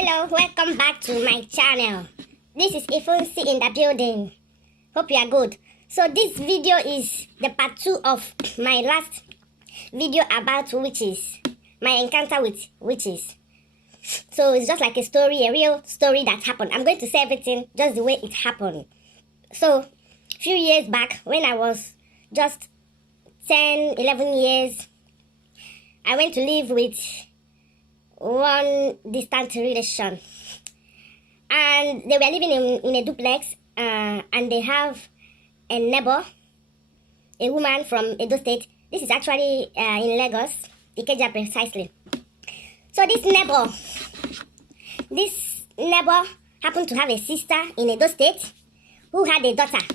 Hello, welcome back to my channel. This is Ifunsi in the building. Hope you are good. So this video is the part 2 of my last video about witches. My encounter with witches. So it's just like a story, a real story that happened. I'm going to say everything just the way it happened. So, a few years back, when I was just 10, 11 years, I went to live with one distant relation. And they were living in a duplex, and they have a neighbor, a woman from Edo State. This is actually in Lagos, Ikeja precisely. So this neighbor happened to have a sister in Edo State who had a daughter,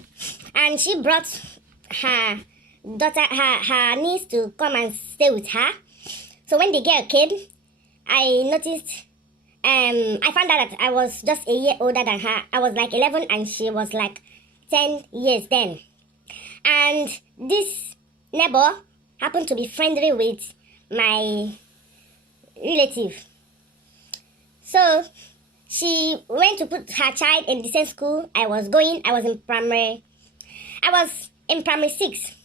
and she brought her daughter, her niece, to come and stay with her. So when the girl came, I noticed, I found out that I was just a year older than her. I was like 11 and she was like 10 years then. And this neighbor happened to be friendly with my relative. So she went to put her child in the same school I was going. I was in primary 6.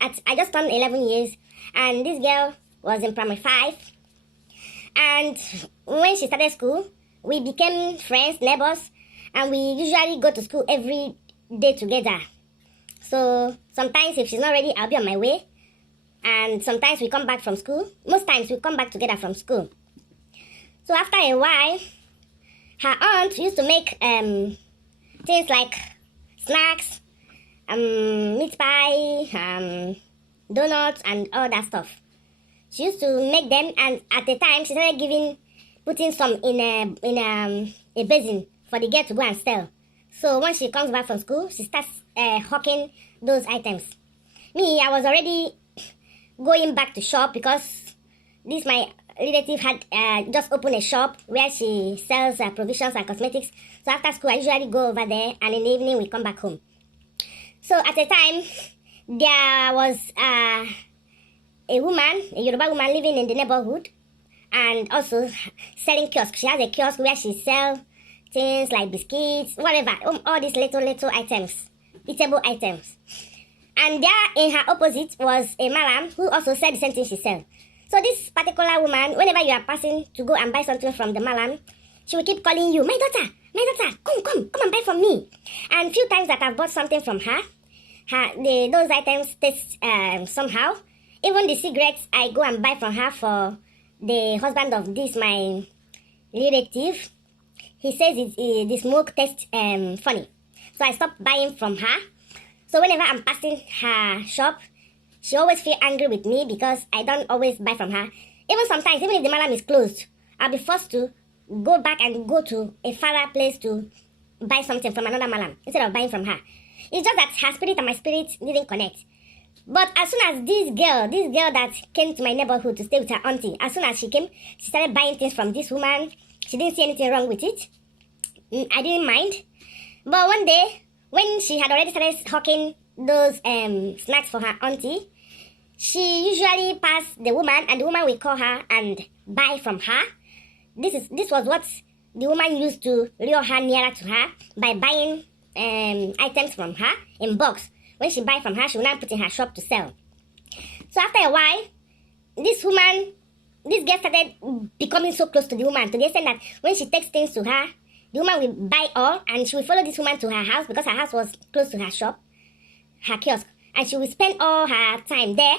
I just turned 11 years, and this girl was in primary 5. And when she started school, we became friends, neighbors, and we usually go to school every day together. So sometimes if she's not ready, I'll be on my way. And sometimes we come back from school. Most times we come back together from school. So after a while, her aunt used to make things like snacks, meat pie, donuts, and all that stuff. She used to make them, and at the time she started putting some in a basin for the girl to go and sell. So once she comes back from school, she starts hawking those items. Me, I was already going back to shop because my relative had just opened a shop where she sells provisions and cosmetics. So after school, I usually go over there, and in the evening we come back home. So at the time, there was a Yoruba woman living in the neighborhood, and also selling kiosk. She has a kiosk where she sells things like biscuits, whatever, all these little items, eatable items. And there in her opposite was a madam who also said the same thing she said. So this particular woman, whenever you are passing to go and buy something from the madam, she will keep calling you, my daughter, come and buy from me. And few times that I've bought something from her, those items taste somehow. Even the cigarettes I go and buy from her for the husband of this, my relative, he says the smoke tastes funny. So I stopped buying from her. So whenever I'm passing her shop, she always feels angry with me because I don't always buy from her. Even sometimes, even if the madam is closed, I'll be forced to go back and go to a farther place to buy something from another madam instead of buying from her. It's just that her spirit and my spirit didn't connect. But as soon as this girl that came to my neighborhood to stay with her auntie, as soon as she came, she started buying things from this woman. She didn't see anything wrong with it. I didn't mind. But one day, when she had already started hawking those snacks for her auntie, she usually passed the woman, and the woman will call her and buy from her. This was what the woman used to lure her nearer to her by buying items from her in bulks. When she buy from her, she will now put in her shop to sell. So after a while, this girl started becoming so close to the woman to the extent that when she takes things to her, the woman will buy all, and she will follow this woman to her house because her house was close to her shop, her kiosk, and she will spend all her time there.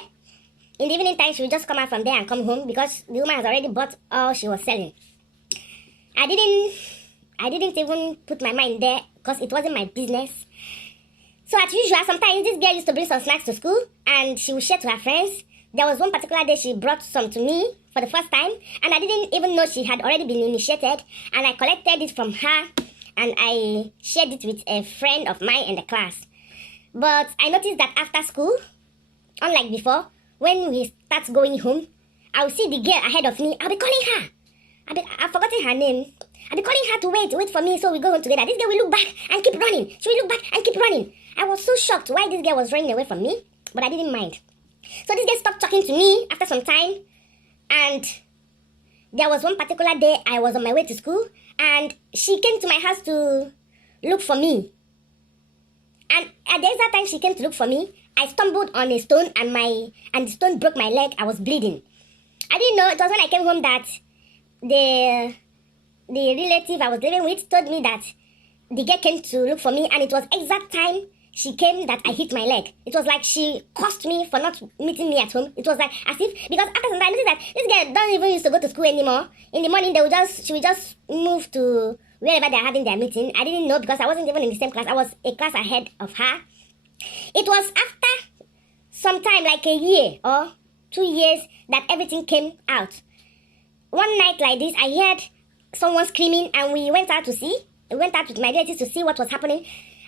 In the evening time, she will just come out from there and come home because the woman has already bought all she was selling. I didn't even put my mind there because it wasn't my business. So as usual, sometimes this girl used to bring some snacks to school and she would share to her friends. There was one particular day she brought some to me for the first time, and I didn't even know she had already been initiated, and I collected it from her and I shared it with a friend of mine in the class. But I noticed that after school, unlike before, when we start going home, I'll see the girl ahead of me. I'll be calling her. I've forgotten her name. I'll be calling her to wait for me so we go home together. This girl will look back and keep running. She will look back and keep running. I was so shocked why this girl was running away from me, but I didn't mind. So this girl stopped talking to me after some time, and there was one particular day I was on my way to school, and she came to my house to look for me. And at the exact time she came to look for me, I stumbled on a stone, and the stone broke my leg. I was bleeding. I didn't know. It was when I came home that the relative I was living with told me that the girl came to look for me, and it was exact time she came that I hit my leg. It was like she cursed me for not meeting me at home. It was like as if, because after some time, I noticed that this girl doesn't even used to go to school anymore. In the morning, she would just move to wherever they're having their meeting. I didn't know because I wasn't even in the same class. I was a class ahead of her. It was after some time, like a year or 2 years, that everything came out. One night like this, I heard someone screaming, and we went out to see. We went out with my relatives to see what was happening.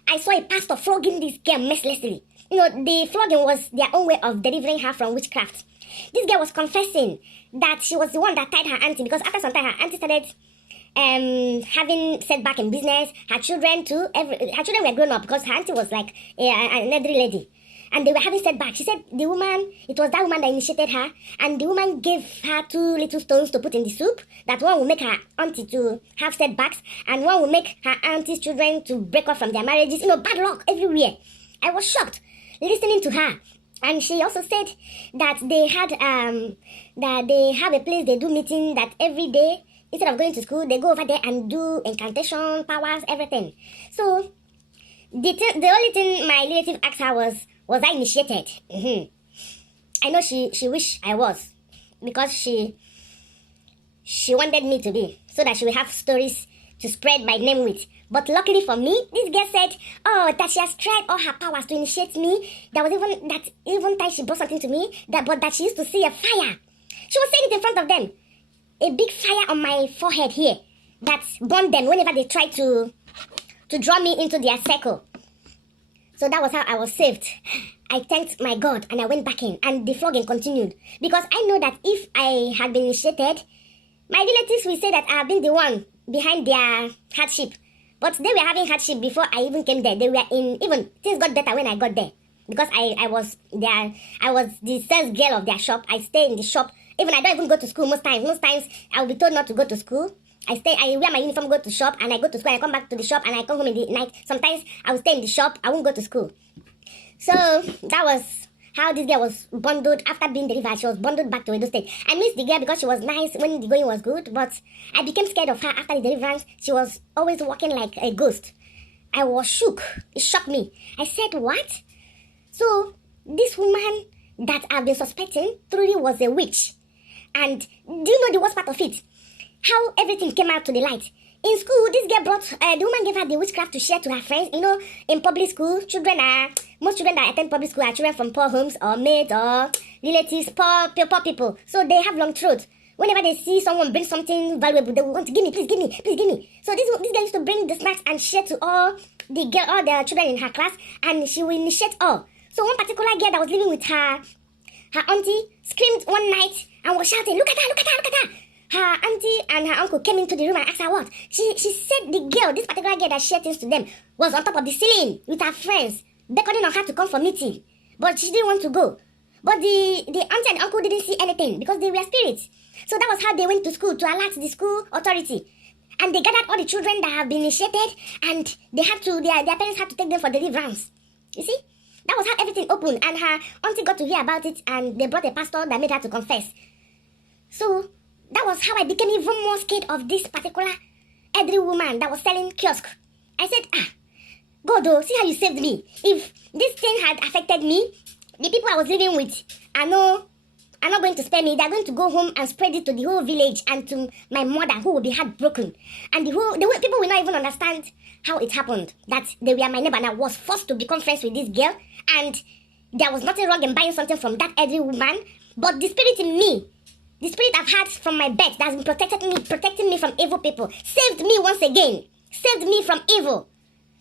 I saw a pastor flogging this girl mercilessly. You know, the flogging was their own way of delivering her from witchcraft. This girl was confessing that she was the one that tied her auntie, because after some time her auntie started having setback in business. Her children were grown up, because her auntie was like an elderly lady. And they were having setback. She said it was that woman that initiated her, and the woman gave her 2 little stones to put in the soup, that one will make her auntie to have setbacks, and one will make her auntie's children to break off from their marriages. You know, bad luck everywhere. I was shocked listening to her. And she also said that they have a place they do meeting, that every day, instead of going to school, they go over there and do incantation, powers, everything. So the only thing my relative asked her was I initiated? I know she wished I was, because she wanted me to be, so that she will have stories to spread my name with. But luckily for me, this girl said, that she has tried all her powers to initiate me. There was even time she brought something to me, that she used to see a fire. She was saying it in front of them. A big fire on my forehead here that burned them whenever they tried to draw me into their circle. So that was how I was saved. I thanked my God, and I went back in, and the flogging continued. Because I know that if I had been initiated, my relatives will say that I have been the one behind their hardship. But they were having hardship before I even came there. They were even things got better when I got there. Because I was the sales girl of their shop. I stay in the shop. Even I don't even go to school most times. Most times I will be told not to go to school. I wear my uniform, go to shop, and I go to school, and I come back to the shop, and I come home in the night. Sometimes I will stay in the shop, I won't go to school. So that was how this girl was bundled after being delivered. She was bundled back to Edo State. I missed the girl because she was nice when the going was good, but I became scared of her after the deliverance. She was always walking like a ghost. I was shook. It shocked me. I said, what? So this woman that I've been suspecting truly was a witch. And do you know the worst part of it? How everything came out to the light. In school, this girl the woman gave her the witchcraft to share to her friends. You know, in public school, most children that attend public school are children from poor homes, or maids, or relatives, poor people. So they have long throats. Whenever they see someone bring something valuable, they will want to give me, please give me, please give me. So this girl used to bring the snacks and share to all the children in her class, and she will initiate all. So one particular girl that was living with her auntie screamed one night and was shouting, look at her, look at her, look at her. Her auntie and her uncle came into the room and asked her what. She said this particular girl that shared things to them, was on top of the ceiling with her friends, beckoning on her to come for meeting. But she didn't want to go. But the auntie and uncle didn't see anything because they were spirits. So that was how they went to school to alert the school authority. And they gathered all the children that have been initiated, and their parents had to take them for deliverance. You see? That was how everything opened, and her auntie got to hear about it, and they brought a pastor that made her to confess. So that was how I became even more scared of this particular elderly woman that was selling kiosk. I said, God, see how you saved me. If this thing had affected me, the people I was living with are not going to spare me. They're going to go home and spread it to the whole village and to my mother, who will be heartbroken. And the people will not even understand how it happened, that they were my neighbor, and I was forced to become friends with this girl, and there was nothing wrong in buying something from that elderly woman. But the spirit in me, the spirit I've had from my birth that has been protecting me from evil people, saved me once again. Saved me from evil.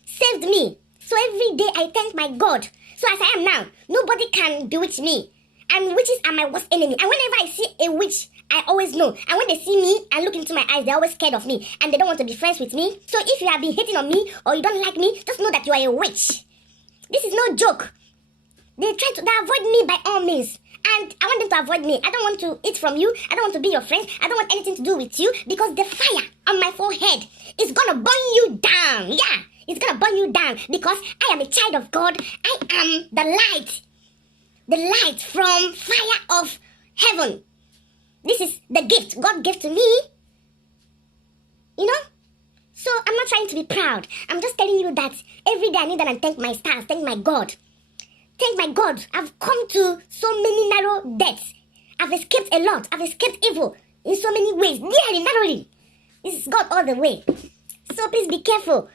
Saved me. So every day I thank my God. So as I am now, nobody can bewitch me. And witches are my worst enemy. And whenever I see a witch, I always know. And when they see me and look into my eyes, they're always scared of me. And they don't want to be friends with me. So if you have been hating on me or you don't like me, just know that you are a witch. This is no joke. They avoid me by all means. And I want them to avoid me. I don't want to eat from you. I don't want to be your friend. I don't want anything to do with you because the fire on my forehead is gonna burn you down. Yeah, it's gonna burn you down because I am a child of God. I am the light from fire of heaven. This is the gift God gave to me. You know? So I'm not trying to be proud. I'm just telling you that every day I need and thank my stars, thank my God. Thank my God, I've come to so many narrow depths. I've escaped a lot. I've escaped evil in so many ways. Nearly, narrowly. This is God all the way. So please be careful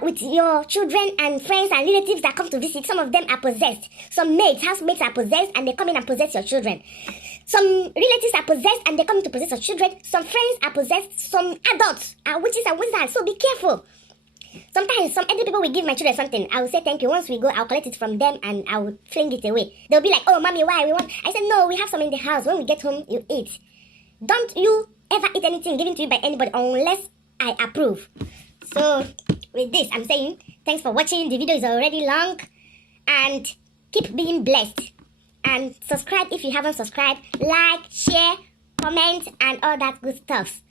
with your children and friends and relatives that come to visit. Some of them are possessed. Some housemates are possessed and they come in and possess your children. Some relatives are possessed and they come in to possess your children. Some friends are possessed. Some adults are witches and wizards. So be careful. Sometimes some elderly people will give my children something. I will say thank you. Once we go, I'll collect it from them and I will fling it away. They'll be like, oh, mommy, why? We want. I said, no, we have some in the house. When we get home, you eat. Don't you ever eat anything given to you by anybody unless I approve. So with this, I'm saying thanks for watching. The video is already long. And keep being blessed. And subscribe if you haven't subscribed. Like, share, comment, and all that good stuff.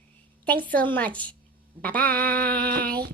Thanks so much. Bye-bye.